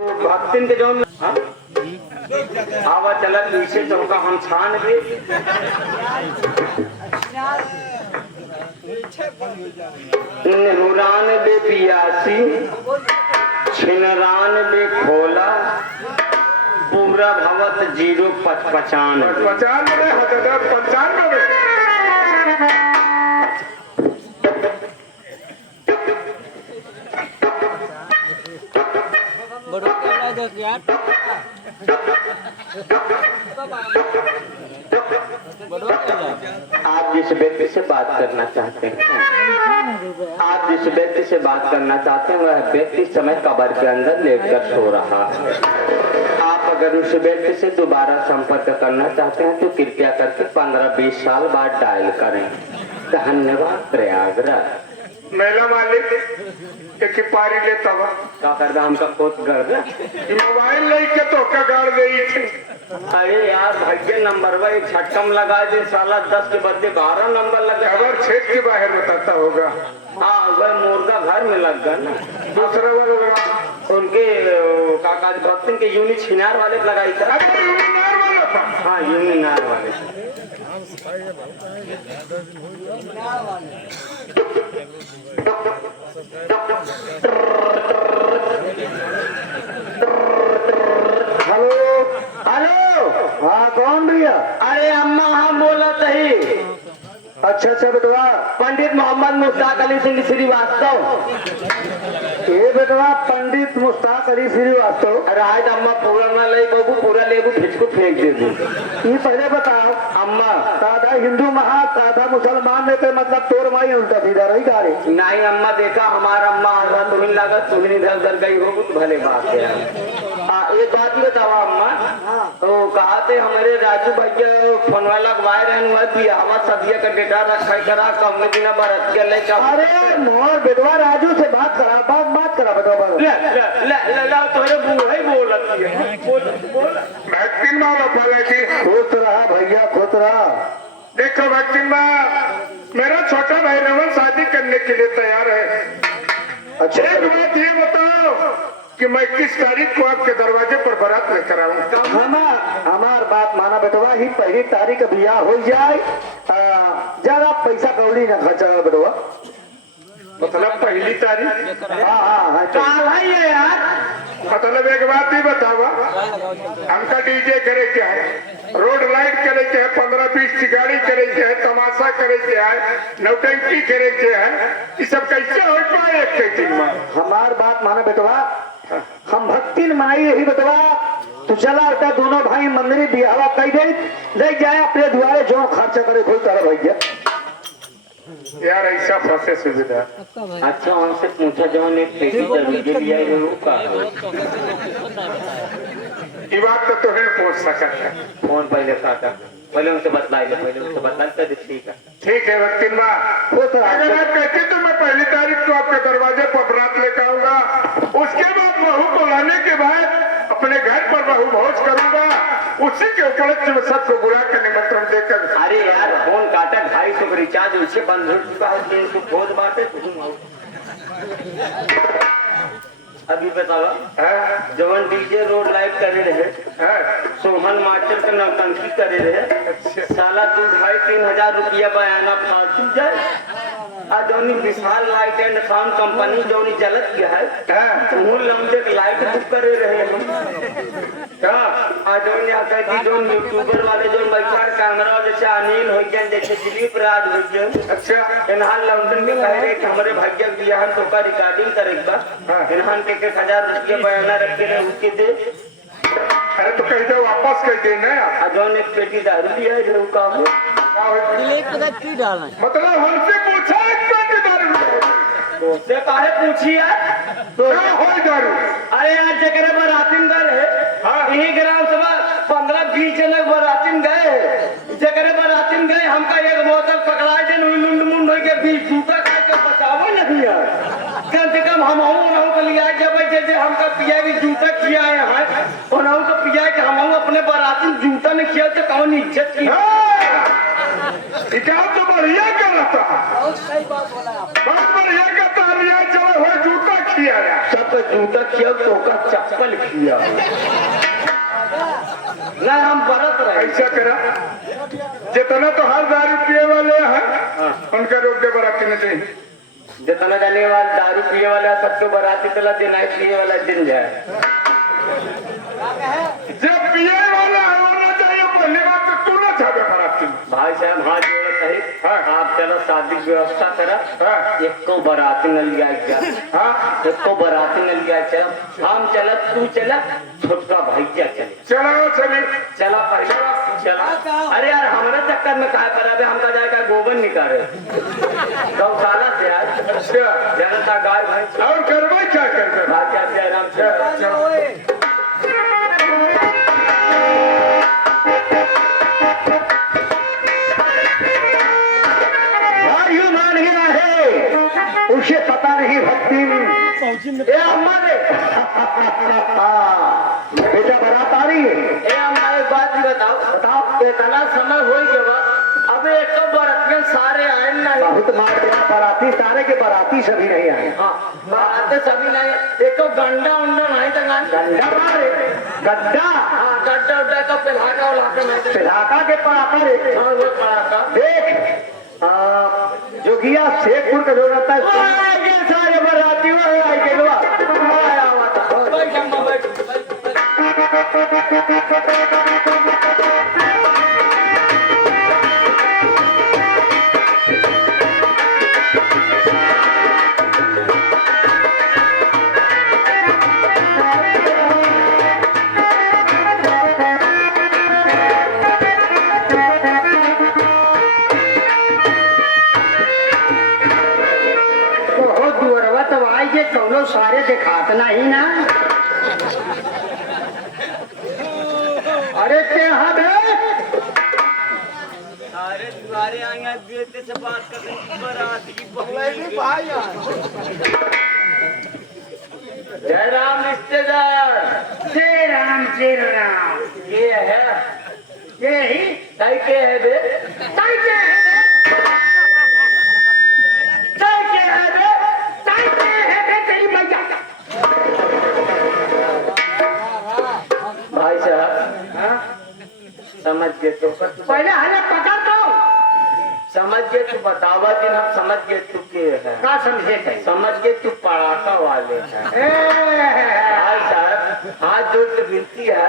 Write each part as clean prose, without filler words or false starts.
भक्तिन के जौन आवा चला पीछे चौका हम छान भी निहुरान बे पियासी छिनरान बे खोला पूरा भवत 055 आप जिस व्यक्ति से बात करना चाहते हैं वह व्यक्ति इस समय कब्र के अंदर लेटकर सो रहा है। आप अगर उस व्यक्ति से दोबारा संपर्क करना चाहते हैं तो कृपया करके 15-20 साल बाद डायल करें। धन्यवाद। प्रयागराज मेला मालिक एक पारी लेता हुआ क्या कर रहा हमका कोत कर दे मोबाइल लेके तो का गाड़ दे थी। अरे यार भाग्य नंबर भाई छटकम लगा दे साला 10 के बदले 12 नंबर लगा। अगर छेद के बाहर बताता होगा। हाँ वह मुर्गा घर में लग गया ना। दूसरा वाला उनके काका भक्तिन के यूनि छिनार वाले लगाई था। हाँ यूनिनार वाले हेलो हेलो। हाँ कौन भैया? अरे अम्मा हम बोला ही। अच्छा बेटवा पंडित मोहम्मद मुश्ताक अली सिंह श्रीवास्तव। ये बेटवा पंडित मुश्ताक अली श्रीवास्तव। राज अम्मा पूरा ना ले बाबू पूरा लेबू फिचको फेंक दे दू। ये पहले बताओ अम्मा साधा हिंदू महा साधा मुसलमान में तो मतलब तोर माई उल्टा सीधा रही गाड़ी। नहीं अम्मा देखा हमारा अम्मा आधा तुम्हें लगा तुम्हें इधर उधर गई हो तो भले बात है। एक बात ही बताओ अम्मा तो कहा थे हमारे राजू भैया फोन वाला लगवाए रहे हवा सदिया का डेटा रखा करा कम में बिना बरत के ले। अरे मोर बेटवा राजू से बात करा बेटवा तोरे बूढ़े बोलती है वैक्सीन माला पड़ेगी। खुश रहा भैया खुश रहा। देखो वैक्सीन मेरा छोटा भाई रमन शादी करने के लिए तैयार है। अच्छा एक बात ये बताओ कि मैं किस तारीख को आपके दरवाजे पर बारात लेकर आऊँ? हमार बात माना बेटवा ही पहली तारीख बियाह हो जाए जरा पैसा कौड़ी न खर्चा बेटवा। मतलब पहली तारीख? हाँ यार मतलब एक बात ही बतावा हमका डीजे करे क्या है रोड लाइट करे क्या है 15-20 की गाड़ी करे क्या है तमाशा करे क्या है नौटंकी करे क्या है ये सब कैसे हो पाए एक दिन में? हमार बात माना बेटवा हम भक्ति मनाई यही बेटवा तो चला बेटा दोनों भाई मंदिर बिहावा कही दे ले जाए अपने द्वारे जो खर्चा करे कोई तरह भैया यार ऐसा फंसे सुविधा। अच्छा उनसे पूछा जो एक पेटी जरूरी लिया है वो का ये बात तो तुम्हें पूछ सकता है। फोन पहले काटा पहले उनसे बतलाए ठीक है वकील अगर आप कहते तो मैं पहली तारीख को आपके दरवाजे पर बारात लेकर आऊंगा उसके बाद बहू को लाने के बाद अपने घर पर बहू भोज करूंगा उसी के उपलक्ष्य में सबको बुला कर निमंत्रण देकर। अरे यार फोन काटा 250 का रिचार्ज उसे बंद हो चुका है 300 भोज बांटे अभी बतावा जवन डीजे रोड लाइट करे रहे सोहन मास्टर के नौटंकी करे रहे साला 2-2.5-3 हजार रुपया बयाना फालतू जाए आज जोनी विशाल लाइट एंड साउंड कंपनी जोनी चलत गया है मूल लंबे लाइट बुक करे रहे हम आज जोनी आकर की जोन यूट्यूबर वाले जो बैठा कैमरा जैसे अनिल हो गया जैसे दिलीप राज हो गया। अच्छा इन्हां लंदन में कह रहे कि हमारे भाग्य बियाहन तो का रिकॉर्डिंग करेगा इन्हां के 1000 रुपया बयाना रख के उसके दे। अरे तो कह दो वापस कर देना जोन एक पेटी दारू लिया है जो का मतलब हमसे पूछा एक पेटी दारू से काहे पूछी यार तो हो दारू। अरे यार जगह बरातिन गए है यही ग्राम सभा 15-20 जनक बरातिन गए जगह बरातिन गए हमका एक बोतल पकड़ा दे लुंड मुंड हो के 20 जूता खा के बचावो नहीं यार कम से कम हम को लिया जब जैसे हमका पिया भी जूता किया है उन्हों को पिया कि हम अपने बरातिन जूता ने किया तो कौन इज्जत की तो बढ़िया करता बहुत बढ़िया करता जूता किया सब जूता किया तो का चप्पल किया नहीं हम बरत रहे। ऐसा करा जितना तो हर दारू पिए वाले हैं उनका रोक दे बराती में चाहिए। जितना जाने वाला दारू पिए वाला सबको बराती तला दिन आई पिए वाला दिन जाए। जब पिए वाला होना चाहिए पहली बात तो तू ना जावे बराती में। भाई साहब हाथ जोड़ सही आप चलो शादी की व्यवस्था करा एक को बराती न लिया एक को बराती न लिया चल हम चला तू चला छोटका भाई क्या चले चलो चली चला पहले चला। अरे यार हमारे चक्कर में कहा पर हमका जाएगा गोबर निकाले गौशाला से आज जनता गाय भैंस और करवा क्या करते राजा जयराम से उसे पता नहीं भक्ति हमारे बेटा बारात आ रही है। हमारे बात बताओ इतना समय हो गया अब एक तो बरत में सारे आए नहीं बहुत मार बाराती सारे के बाराती सभी नहीं आए। हाँ बाराते सभी नहीं एक तो गंडा उंडा नहीं तो गड्ढा मारे गड्ढा हाँ गड्ढा उड्डा का पिलाका उलाका नहीं पिलाका के पड़ाका रे हाँ वो पड़ाका देख जोगिया शेखपुर का जो रहता है ये सारे बराती हुए आई के लोआ आया हुआ था बैठ हम बैठ कौनो सारे दिखात नहीं ना। अरे क्या है सारे दुआरे आएंगे बेटे से बात करने की बारात की भाई जय राम रिश्तेदार श्री राम श्री राम। ये है ये ही ताई के है बे ताई के है ताई के है बे ताई के है तेरी मैया। भाई साहब समझ गए तो पहले हमें पकड़ दो। समझ गए तू बतावा दिन हम समझ गए तू के है क्या समझे थे? समझ गए तू पड़ाका वाले हैं भाई साहब हाथ जोड़ के विनती है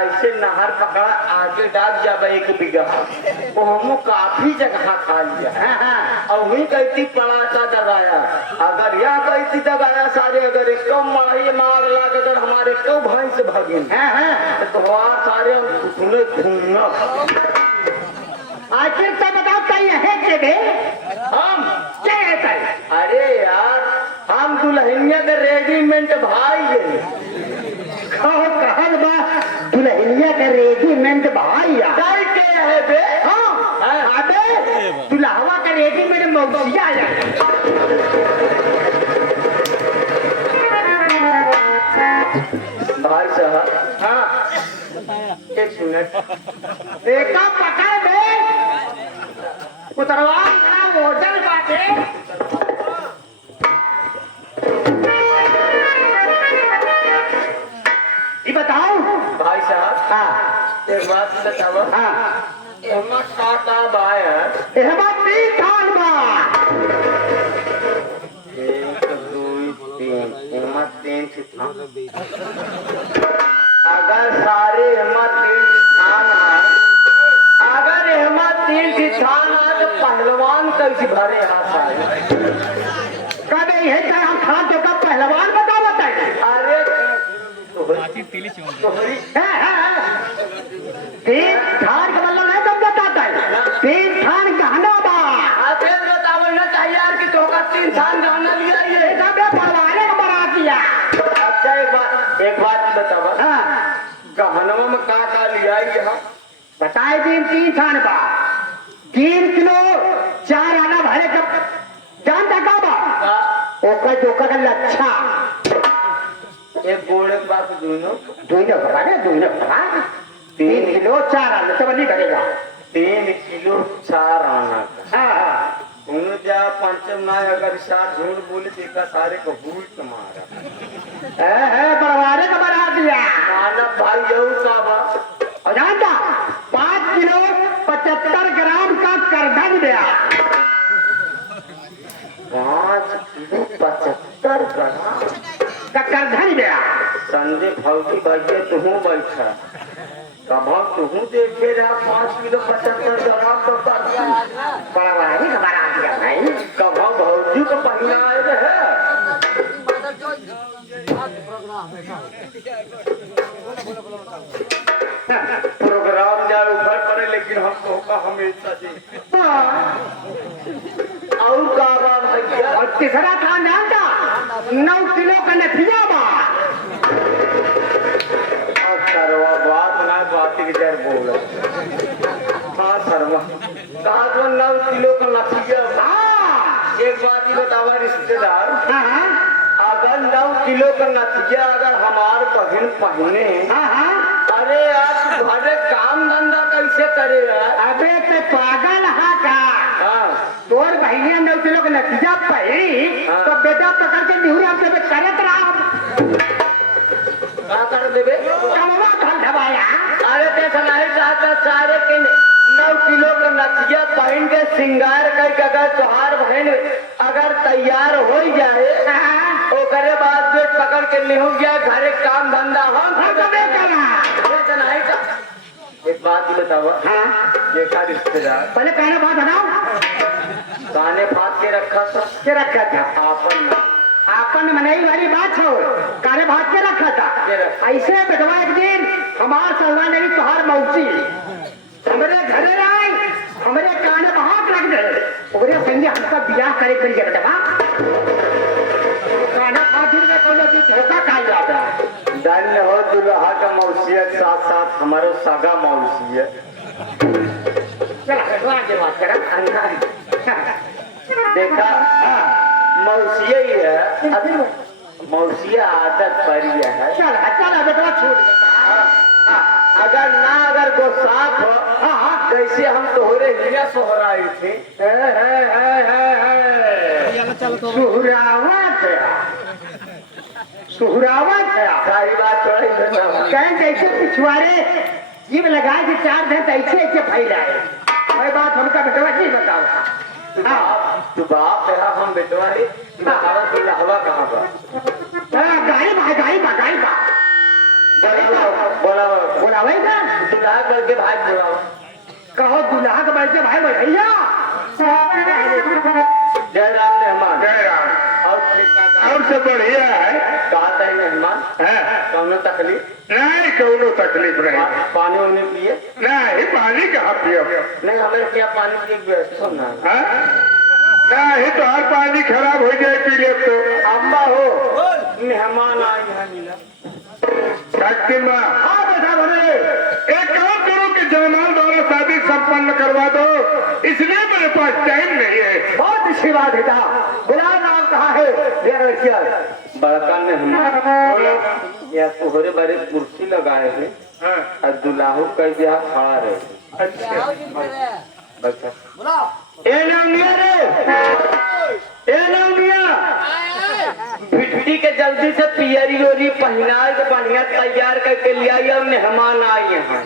ऐसे नहर पकड़ा आगे डाल जाबे एक बीघा वो हम काफी जगह खा लिया और वही कहती पड़ाका दगाया अगर यह कहती दगाया सारे अगर एक माही मार लाग अगर हमारे क्यों भाई से भागे तो सारे सुने घूमना आखिर तो बताओ कहीं है के बे हम क्या है? अरे यार हम दुल्हनिया के रेडीमेड भाई है कहल बा दुल्हनिया के रेडीमेड भाई या काय के है बे हाँ अबे दुल्हवा का रेडीमेड मौसिया या भाई साहब हाँ एक मिनट देखा पकड़ बे उतरवा होटल बाटे ये बताओ भाई साहब हाँ एक बात बताओ हाँ एमा का बाय है यह बात नहीं खान बा 1 2 3 एमा 3 था अगर सारे एमा 3 स्थान है अगर एमा 3 स्थान है तो पहलवान कैसे भरे हाथ आए कबे यह क्या हम खान तो का पहलवान बता बताए अरे तोहरी तीन थान का मतलब नहीं तुम बताता है तीन थान गहना बा फिर बताओ ना चाहिए यार कि तो का 3 स्थान गहना लिया ये सब पहलवाने का बना दिया। अच्छा एक बात बताओ हाँ गहनवा में का लिया ये बताए तीन थान बा 3 किलो 4 आना भरे कब जानता का बा ओका जोका का लच्छा एक गोड़े के पास दोनों दुइनो बता 3 किलो 4 आना सब नहीं करेगा 3 किलो 4 आना का हाँ उन्हें जा पंचम ना अगर साथ झूठ बोले देखा सारे को भूल के मारा बड़वारे का बना दिया मानव भाई यू का बा अजानता 5 किलो 75 ग्राम का करधन दिया 5 किलो 75 ग्राम का करधन दिया संजय भौजी भैया तुम बैठा कभा तुम देखे रहा 5 किलो 75 ग्राम का करधन बड़वारे का बना दिया भाई कभा भौजी को पहना आए रहे प्रोग्राम जा ऊपर पड़े लेकिन हमको का हमेशा जी और का बात भैया और तीसरा था नाम का 9 किलो का नथिया बा सरवा बात ना बात की जर बोल हाँ सरवा कहा तो 9 किलो का नथिया एक बात ही बतावा रिश्तेदार अगर 9 किलो का नथिया अगर हमार बहन पहने अरे यार तुम्हारे काम धंधा कैसे करे यार अबे ते पागल हा का हाँ तोर बहनिया 9 किलो का नतीजा पहली हाँ। तो बेटा पकड़ के निहुरा हम जब करत रहा क्या कर देवे कमवा धन धबाया अरे कैसा नहीं चाहता सारे के 9 किलो का नथिया पहन के श्रृंगार करके अगर तुहार बहन अगर तैयार हो जाए ओकरे बाद पेट पकड़ के निहुर जाए घरे काम धंधा हम कबे करा कैसा नहीं का एक बात ही बताओ हाँ देखा रिश्तेदार पहले कहना बात हटाओ गाने फाद के रखा था के रखा था आपन मनई वाली बात हो काले भात के रखा था के रखा। ऐसे बेटवा एक दिन हमार सलवा ने तुहार मौसी हमरे घरे आई हमरे काने भात रख दे ओकरे संगे हमका बियाह करे करी बेटवा काना खातिर में कोनो चीज धोखा खाई जाता धन्य हो दुल्हा का मौसिया के साथ साथ हमारो सगा मौसी है चला बेटवा आगे बात करा देखा मौसिया ही है मौसिया आदत परी है चल बेटवा छोड़ अगर ना अगर गोसाख हो जैसे हम तोहरे हिया सोहराई थे सुहरावत है सारी बात थोड़ा कहें जैसे पिछवाड़े जीव लगा के 4 दिन ऐसे ऐसे फैलाए वही बात हमका बेटवा नहीं बताओ तू बाप तेरा हम बेटवा है बतावा तू हवा कहाँ पर गाई बा बोला बोला वही ना दुल्हा करके भाई बोला कहो दुल्हा के बैठे भाई भैया जय राम मेहमान जय राम और सब बढ़िया है कहा था मेहमान कौनो तकलीफ नहीं कोनो तकलीफ नहीं पानी वानी पिए नहीं पानी कहाँ पियो नहीं हमें क्या पानी की व्यवस्था ना नहीं तो हर पानी खराब हो जाए पी ले तो अम्मा हो मेहमान आए हैं नीला शक्ति माँ हाँ बेटा बोले एक काम करो कि जयमाल द्वारा शादी संपन्न करवा दो इसलिए मेरे पास टाइम नहीं है बहुत अच्छी बात है गुलाब नाम कहा है बड़का मेहमान या तोहरे बड़े कुर्सी लगाए हैं और दुल्हाऊ का यहाँ खड़ा रहे अच्छा ए नवनिया रे ए नवनिया भिट्टी के जल्दी से पियरी ओरी पहना के बढ़िया तैयार करके ले आई और मेहमान आए हैं